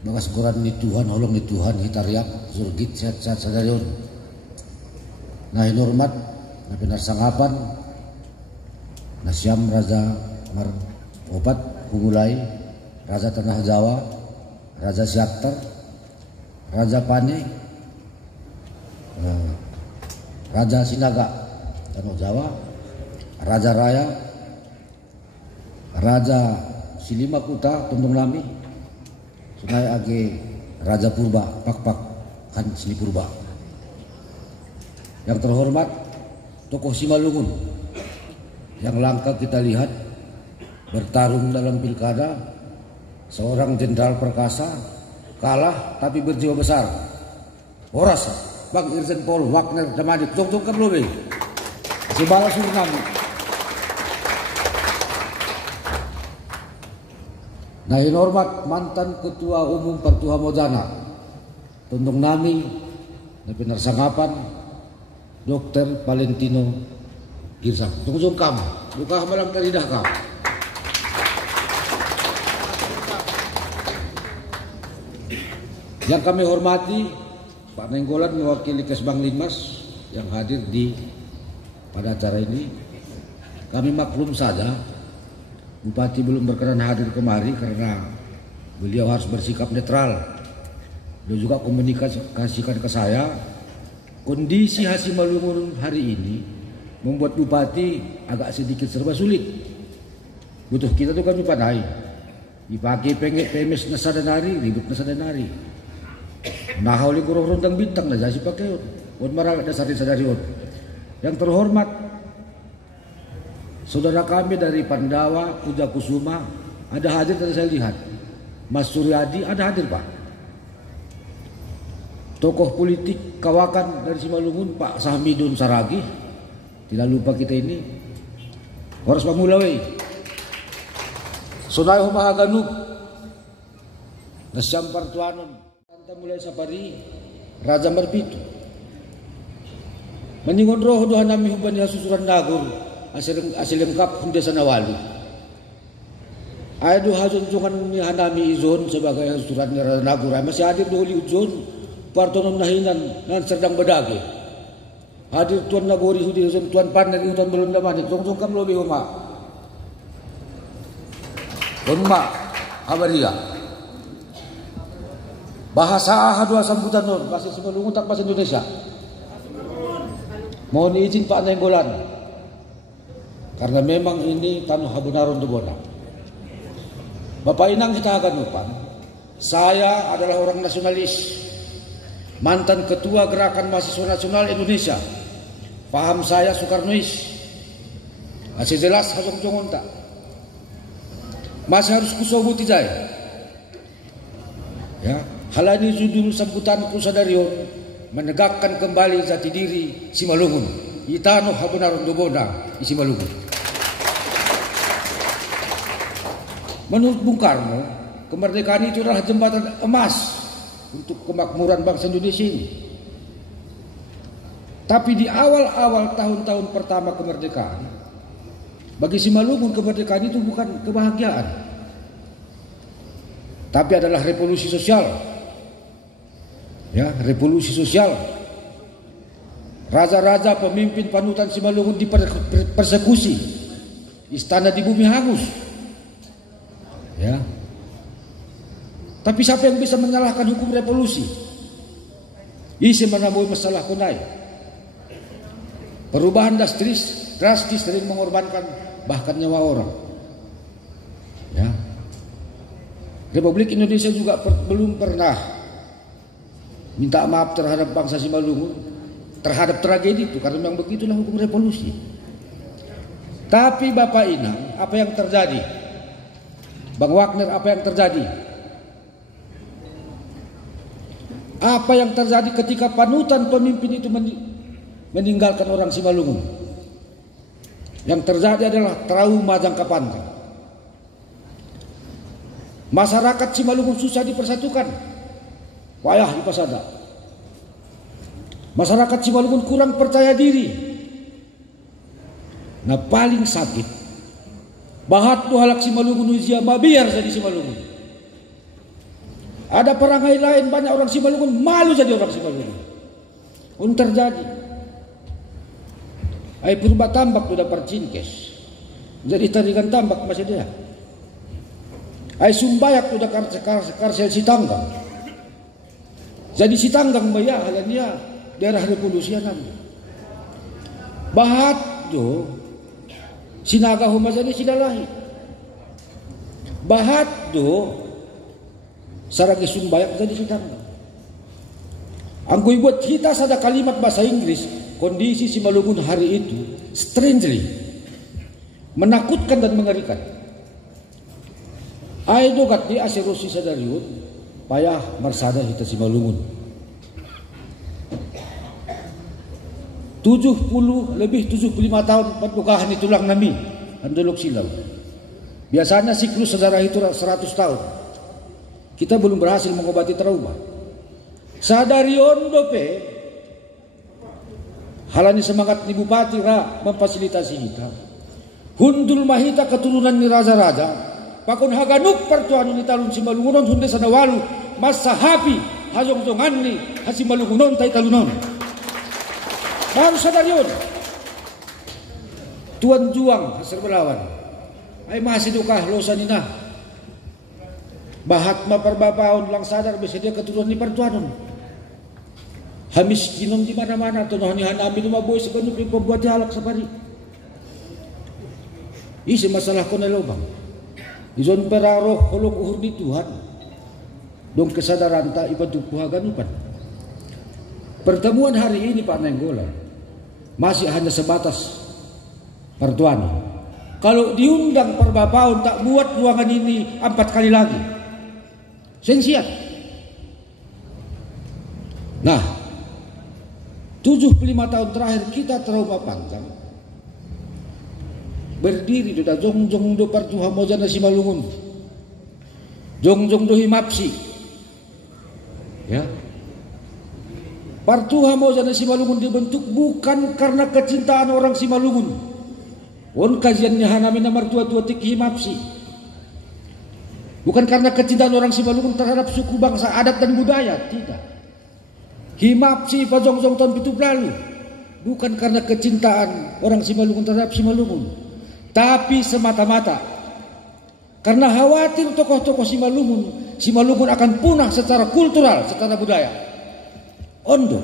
Bagas kuran ni Tuhan, holong ni Tuhan hitariak surgit sehat-sehat sadarion. Nah hormat na pinarsangapan na siyam Raja Mar opat Hugulay, Raja Tanah Jawa, Raja Siakter, Raja Pane, Raja Sinaga Tanah Jawa, Raja Raya, Raja Silima Kuta Tundung Lami, Sungai Age, Raja Purba Pakpak kan Sini Purba. Yang terhormat tokoh Simalungun yang langka kita lihat bertarung dalam pilkada, seorang jenderal perkasa kalah tapi berjiwa besar. Horas Bang Irjen Paul Wagner Damanik tungkan lobe Sibala Suriname. Nah yang hormat mantan Ketua Umum Partuha Modana Tundung Nami na pinarsangapan Dr. Valentino Girsang. Tunggu kam, buka malang kalidah kam. Yang kami hormati Pak Nenggolan mewakili Kesbang Linmas yang hadir pada acara ini. Kami maklum saja Bupati belum berkenan hadir kemari karena beliau harus bersikap netral. Beliau juga komunikasikan ke saya kondisi Simalungun hari ini membuat Bupati agak sedikit serba sulit. Butuh kita tuh kami pandai. Dipakai pengek pemes nasadanari, ribut nasadanari. Nah oleh kurang rondang bintang lah jadi pakai. On marah dasari sadarion. Yang terhormat saudara kami dari Pandawa, Puja Kusuma ada hadir tadi saya lihat. Mas Suryadi ada hadir Pak. Tokoh politik kawakan dari Simalungun Pak Sahmidun Saragi, tidak lupa kita ini. Horas Pamulawai, Sonai Homahaganuk, Nasyam Partuanon, Tanta Mulai Sapari, Raja Marpitu. Meningon roh doa nami huban ya susuran nagur, asil lengkap hundesa nawalu. Ayo hajun jungan ni hanami izon sebagai susuran Raja Nagur. Masih hadir doli uzon. Partonom nahinan nan sedang bedage. Hadir Tuan Nagori Hudi Tuan Pandai Tuan Belum Damanik. Tong kam lobi homa. Homa Habaria. Bahasa dua sambutan non bahasa Simalungun tak bahasa Indonesia. Mohon izin Pak Nenggolan. Karena memang ini Tanah Habunaron Dubona. Bapak Inang kita akan lupa. Saya adalah orang nasionalis. Mantan Ketua Gerakan Mahasiswa Nasional Indonesia. Paham saya Soekarnois. Masih jelas hasong jongon tak. Masih harus kusobuti saya. Ya, hal ini judul sambutanku sadarion menegakkan kembali jati diri Simalungun. Itano Habunaron Dobona di Simalungun. Menurut Bung Karno, kemerdekaan itu adalah jembatan emas untuk kemakmuran bangsa Indonesia ini. Tapi di awal-awal tahun-tahun pertama kemerdekaan, bagi Simalungun kemerdekaan itu bukan kebahagiaan, tapi adalah revolusi sosial. Ya, revolusi sosial. Raja-raja pemimpin panutan Simalungun dipersekusi, istana di bumi hangus. Ya. Tapi siapa yang bisa menyalahkan hukum revolusi? Isi menambah masalah kunai. Perubahan drastis sering mengorbankan bahkan nyawa orang. Ya. Republik Indonesia juga belum pernah minta maaf terhadap bangsa Simalungun terhadap tragedi itu karena memang begitulah hukum revolusi. Tapi Bapak Inang, apa yang terjadi? Bang Wagner, apa yang terjadi? Apa yang terjadi ketika panutan pemimpin itu meninggalkan orang Simalungun? Yang terjadi adalah trauma jangka panjang. Masyarakat Simalungun susah dipersatukan. Payah di pasada. Masyarakat Simalungun kurang percaya diri. Nah paling sakit Bahat tu halak Simalungun usia mabiar jadi Simalungun. Ada perangai lain, banyak orang Simalungun malu jadi orang Simalungun. Terjadi. Ai purba tambak sudah percinkes. Jadi tarikan tambak masih dia. Ai sumbayak sudah karsel Sitanggang. Jadi Sitanggang baya halan dia daerah revolusionan. Bahat jo sinaga huma jadi sidalahi. Bahat jo saragi sumbayak jadi Sitanggang. Anggoy buat kita ada kalimat bahasa Inggris, kondisi Simalungun hari itu strangely menakutkan dan mengerikan. Ay dogat di asirosi sadariut payah marsada kita Simalungun. 75 tahun patukahan itulang nami andolok silau. Biasanya siklus sejarah itu 100 tahun. Kita belum berhasil mengobati trauma. Sadari ondo pe halani semangat ni bupati ra memfasilitasi kita. Hundul mahita keturunan ni raja-raja pakon haganuk pertuanu ni talun Simalungunon hunde sanawalu masa hapi hajong-jongan ni Simalungunon tay talunon. Baru sadari on Tuan Juang Hasar Belawan ay masih dukah losanina bahat maperbapaon lang sadar bisa dia keturunan ni pertuanon. Hamis kinom di mana-mana atau nohanihan amin lumaboy sa ganun pembuat halak sa pari. Isi masalah ko na lobang. Izon peraro holok uhur di Tuhan. Dong kesadaran ta ipadukuha ganupan. Pertemuan hari ini Pak Nainggolan masih hanya sebatas pertuan. Kalau diundang perbapaon tak buat ruangan ini 4 kali lagi. Sensiat. Nah, 75 tahun terakhir kita trauma panjang. Berdiri do jong-jong do partuha mojana Simalungun. Jong-jong do himapsi. Ya. Partuha mojana Simalungun dibentuk bukan karena kecintaan orang Simalungun. On kajiannya hanami na martua-tua tik himapsi. Bukan karena kecintaan orang Simalungun terhadap suku bangsa, adat dan budaya, tidak. Himapsi pajong-jong tahun itu lalu bukan karena kecintaan orang Simalungun terhadap Simalungun, tapi semata-mata karena khawatir tokoh-tokoh Simalungun akan punah secara kultural, secara budaya. Ondo.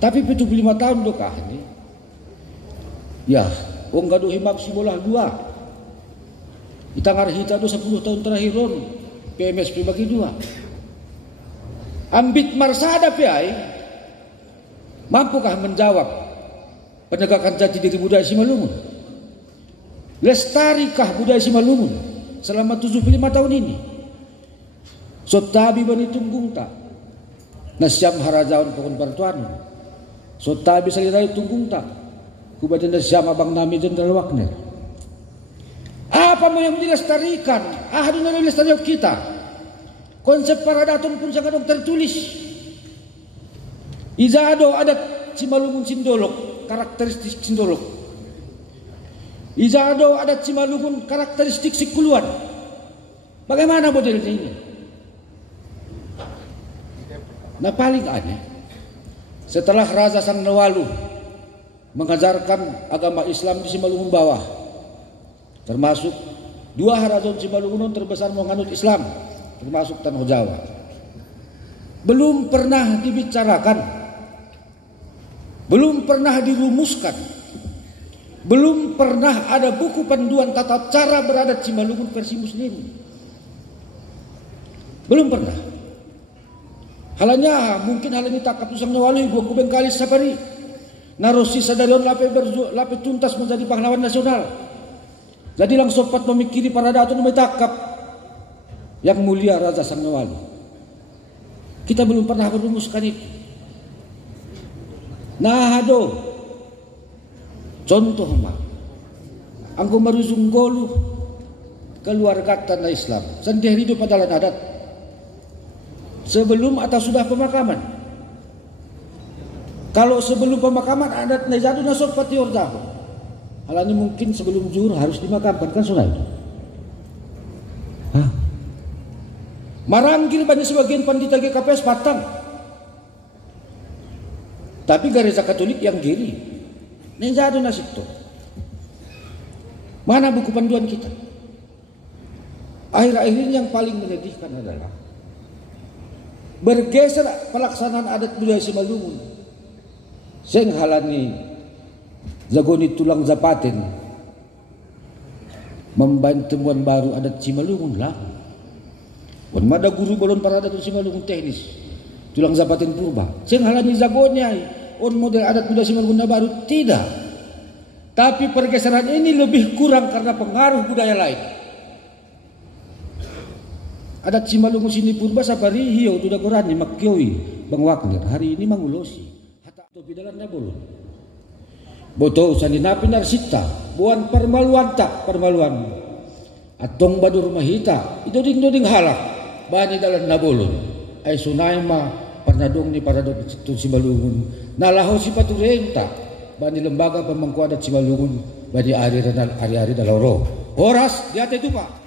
Tapi 75 tahun dokah ini. Ya, wong gaduh himapsi bolah 2. Itangar hita do 10 tahun terakhir ron PMSP bagi 2. Ambit marsada piai mampukah menjawab penegakan jati diri budaya Simalungun? Lestarikah budaya Simalungun selama 75 tahun ini? Sotabi bani tunggung tak nasyam harajawan pokon partuan. Sotabi salirai tunggung tak kubadan nasyam abang nami Jenderal Wagner. Apa yang dilestarikan? Ahadun dilestarikan kita. Konsep Paradaton pun sangat tertulis. Izado adat Simalungun Sindolok, karakteristik Sindolok. Izado adat Simalungun karakteristik Sikuluan. Bagaimana modelnya ini? Nah paling aneh, setelah Raja Sangnawalu mengajarkan agama Islam di Simalungun bawah, termasuk 2 harajon Simalungun terbesar menganut Islam, termasuk Tanah Jawa, belum pernah dibicarakan, belum pernah dirumuskan, belum pernah ada buku panduan tata cara beradat Simalungun versi Muslim. Belum pernah. Halanya mungkin hal ini tak katusang nawali gua kubeng kalis sapari narosi sadarion lape tuntas menjadi pahlawan nasional. Jadi langsung sopat memikiri Paradaton metakap yang mulia Raja Sangnawalu. Kita belum pernah merumuskan itu. Nah ado contoh mah anggo maruzung golu keluarga tanah Islam sendiri hidup adalah adat sebelum atau sudah pemakaman. Kalau sebelum pemakaman adat nejadu nasok pati ordaho. Hal ini mungkin sebelum zuhur harus dimakamkan kan sudah itu. Hah? Maranggil banyak sebagian pandita GKPS patang. Tapi gereja Katolik yang kiri. Nenjado nasib to. Mana buku panduan kita? Akhir-akhir ini yang paling menyedihkan adalah bergeser pelaksanaan adat budaya Simalungun. Seng halani Zagoni tulang zapaten membantu temuan baru adat Simalungun lah. Wan mada guru balon parada tu Simalungun teknis tulang zapaten purba. Seng halani Zagoni on model adat budaya Simalungun baru tidak. Tapi pergeseran ini lebih kurang karena pengaruh budaya lain. Adat Simalungun sini purba sapari hiyo tu dagoran ni makyowi Bang Wagner hari ini mangulosi. Hata to pidalan na bolon. Boto saninapin narsita buan permaluan tak permaluan. Atong badur mahita itu ding halak bani dalan na bolon. Ay sunay ma parnadong ni paradok tu Simalungun. Nalaho si paturenta bani lembaga pemangku adat Simalungun bani ari dalau ro. Oras di ate itu Pak.